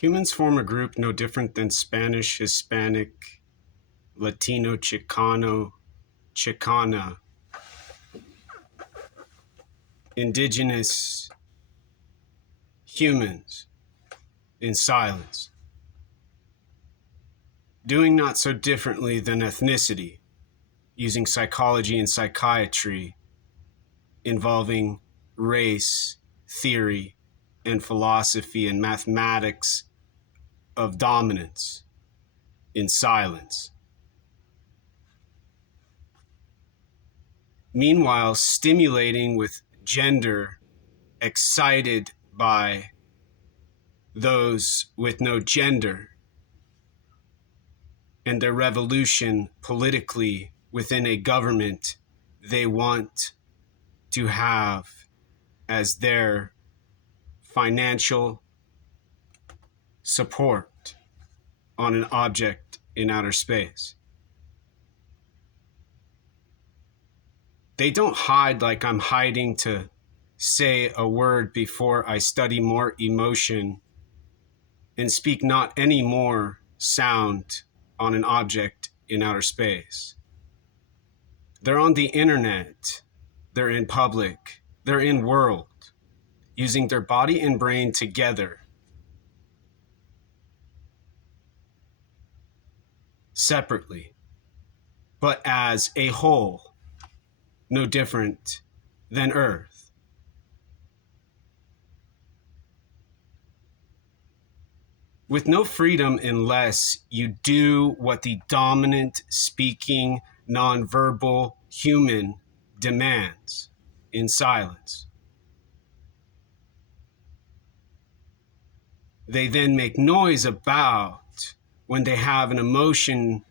Humans form a group no different than Spanish, Hispanic, Latino, Chicano, Chicana, indigenous humans in silence, doing not so differently than ethnicity, using psychology and psychiatry, involving race, theory, and philosophy and mathematics of dominance in silence. Meanwhile, stimulating with gender, excited by those with no gender, and their revolution politically within a government they want to have as their financial support on an object in outer space. They don't hide like I'm hiding to say a word before I study more emotion and speak not any more sound on an object in outer space. They're on the internet, they're in public, they're in world, using their body and brain together, separately, but as a whole, no different than Earth. With no freedom unless you do what the dominant speaking, nonverbal human demands in silence. They then make noise about when they have an emotion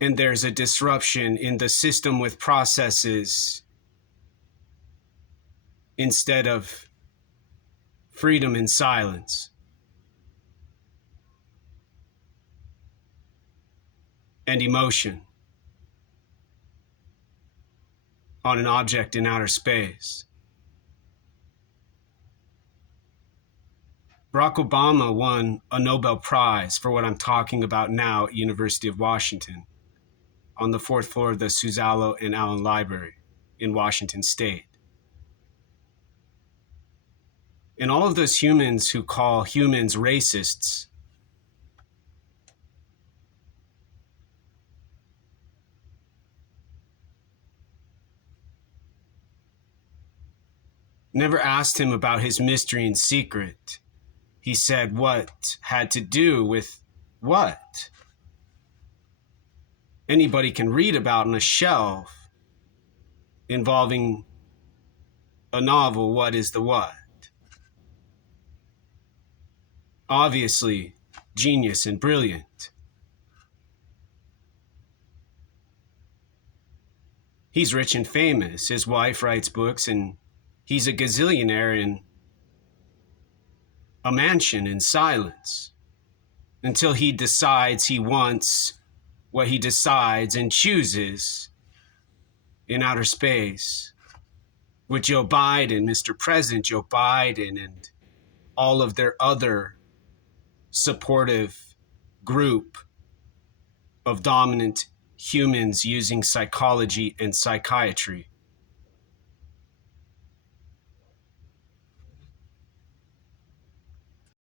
and there's a disruption in the system with processes instead of freedom in silence. And emotion on an object in outer space. Barack Obama won a Nobel Prize for what I'm talking about now at University of Washington on the 4th floor of the Suzzallo and Allen Library in Washington State. And all of those humans who call humans racists never asked him about his mystery and secret. He said what had to do with what? Anybody can read about on a shelf involving a novel, What is the What? Obviously, genius and brilliant. He's rich and famous. His wife writes books, and he's a gazillionaire in a mansion in silence until he decides he wants what he decides and chooses in outer space with Joe Biden, Mr. President Joe Biden, and all of their other supportive group of dominant humans using psychology and psychiatry